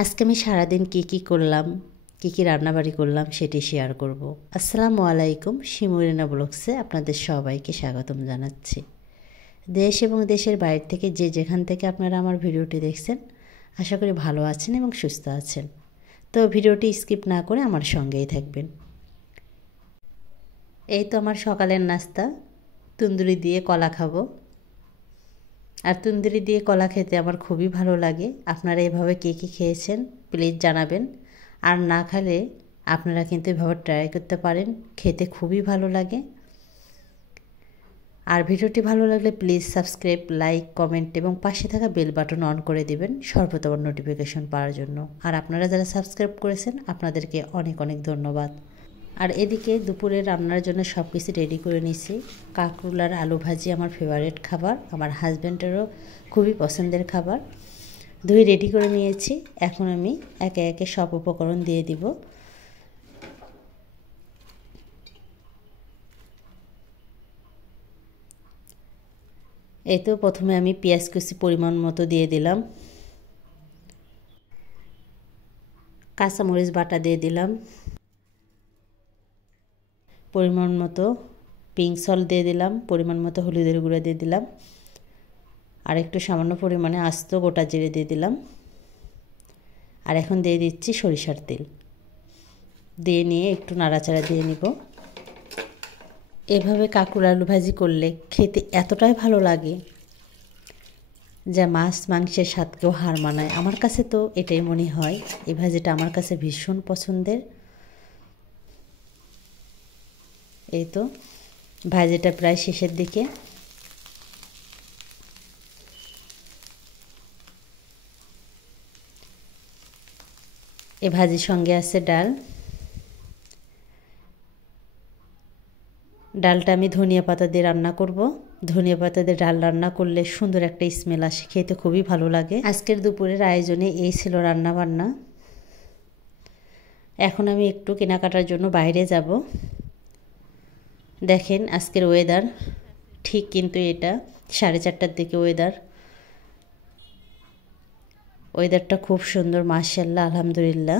আজকে আমি সারাদিন কী করলাম, কী রান্নাবাড়ি করলাম সেটি শেয়ার করব। আসসালামু আলাইকুম, শিমুরিনা ব্লগসে আপনাদের সবাইকে স্বাগতম জানাচ্ছি। দেশ এবং দেশের বাইরে থেকে যে যেখান থেকে আপনারা আমার ভিডিওটি দেখছেন, আশা করি ভালো আছেন এবং সুস্থ আছেন। তো ভিডিওটি স্কিপ না করে আমার সঙ্গেই থাকবেন। এই তো আমার সকালের নাস্তা, তন্দুরি দিয়ে কলা খাবো। আর তন্দুরি দিয়ে কলা খেতে আমার খুবই ভালো লাগে। আপনারা এভাবে কে খেয়েছেন প্লিজ জানাবেন। আর না খেলে আপনারা কিন্তু এভাবে ট্রাই করতে পারেন, খেতে খুবই ভালো লাগে। আর ভিডিওটি ভালো লাগলে প্লিজ সাবস্ক্রাইব, লাইক, কমেন্ট এবং পাশে থাকা বেল বাটন অন করে দিবেন সর্বপ্রথম নোটিফিকেশন পাওয়ার জন্য। আর আপনারা যারা সাবস্ক্রাইব করেছেন আপনাদেরকে অনেক অনেক ধন্যবাদ। আর এদিকে দুপুরে রান্নার জন্য সব কিছু রেডি করে নিয়েছি। কাঁকরোলার আলু ভাজি আমার ফেভারিট খাবার, আমার হাজব্যান্ডেরও খুবই পছন্দের খাবার। ধুয়ে রেডি করে নিয়েছি। এখন আমি একে একে সব উপকরণ দিয়ে দিব। এই তো প্রথমে আমি পেঁয়াজ কুচি পরিমাণ মতো দিয়ে দিলাম, কাঁচামরিচ বাটা দিয়ে দিলাম, পরিমাণ মতো পিঙ্ক সল্ট দিয়ে দিলাম, পরিমাণ মতো হলুদের গুঁড়া দিয়ে দিলাম, আর একটু সামান্য পরিমাণে আস্ত গোটা জিরে দিয়ে দিলাম। আর এখন দিয়ে দিচ্ছি সরিষার তেল, দিয়ে নিয়ে একটু নাড়াচাড়া দিয়ে নিব। এভাবে কাঁকরোল আলু ভাজি করলে খেতে এতটাই ভালো লাগে যা মাছ মাংসের স্বাদকেও হার মানায়। আমার কাছে তো এটাই মনে হয়। এই ভাজিটা আমার কাছে ভীষণ পছন্দের। এই তো ভাজিটা প্রায় শেষের দিকে। এই ভাজির সঙ্গে আছে ডাল। ডালটা আমি ধনিয়া পাতা দিয়ে রান্না করব। ধনিয়া পাতা দিয়ে ডাল রান্না করলে সুন্দর একটা স্মেল আসে, খেতে খুবই ভালো লাগে। আজকের দুপুরের আয়োজনে এই ছিল রান্না বান্না। এখন আমি একটু কেনাকাটার জন্য বাইরে যাব। দেখেন আজকের ওয়েদার ঠিক, কিন্তু এটা 4:30টার দিকে ওয়েদারটা খুব সুন্দর, মাশাআল্লাহ, আলহামদুলিল্লাহ।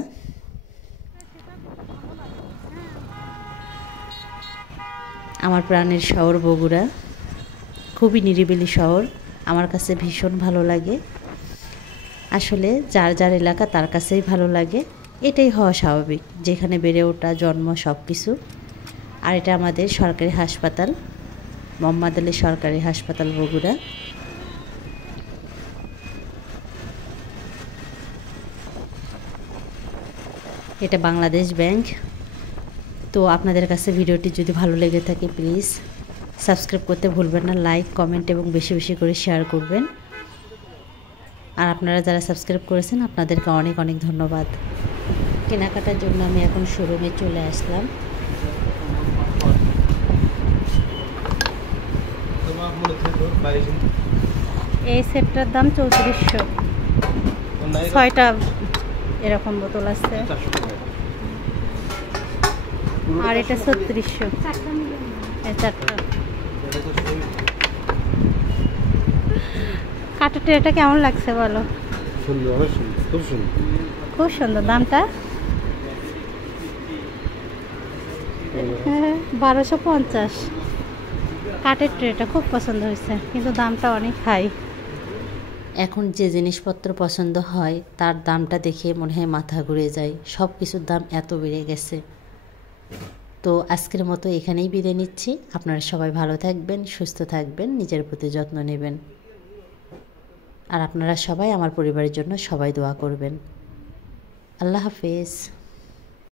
আমার প্রাণের শহর বগুড়া, খুবই নিরিবিলি শহর, আমার কাছে ভীষণ ভালো লাগে। আসলে যার যার এলাকা তার কাছেই ভালো লাগে, এটাই হওয়া স্বাভাবিক, যেখানে বেড়ে ওঠা, জন্ম সব কিছু। আর এটা আমাদের সরকারি হাসপাতাল, মোহাম্মদ আলী সরকারি হাসপাতাল বগুড়া। এটা বাংলাদেশ ব্যাংক। তো আপনাদের কাছে ভিডিওটি যদি ভালো লেগে থাকে প্লিজ সাবস্ক্রাইব করতে ভুলবেন না, লাইক, কমেন্ট এবং বেশি বেশি করে শেয়ার করবেন। আর আপনারা যারা সাবস্ক্রাইব করেছেন আপনাদেরকে অনেক অনেক ধন্যবাদ। কেনাকাটার জন্য আমি এখন শোরুমে চলে আসলাম। এই সেটটার দাম 3400, 6টা এরকম বোতল আছে। আর এটা 3600, এই 4টা। কাটাটা এটা কেমন লাগছে বলো? খুব সুন্দর। দামটা 1250। কাঠের ট্রেটা খুব পছন্দ হয়েছে, কিন্তু দামটা অনেক হাই। এখন যে জিনিসপত্র পছন্দ হয় তার দামটা দেখে মনে হয় মাথা ঘুরে যায়, সব কিছুর দাম এত বেড়ে গেছে। তো আজকের মতো এখানেই বিদায় নিচ্ছি। আপনারা সবাই ভালো থাকবেন, সুস্থ থাকবেন, নিজের প্রতি যত্ন নেবেন। আর আপনারা সবাই আমার পরিবারের জন্য সবাই দোয়া করবেন। আল্লাহ হাফেজ।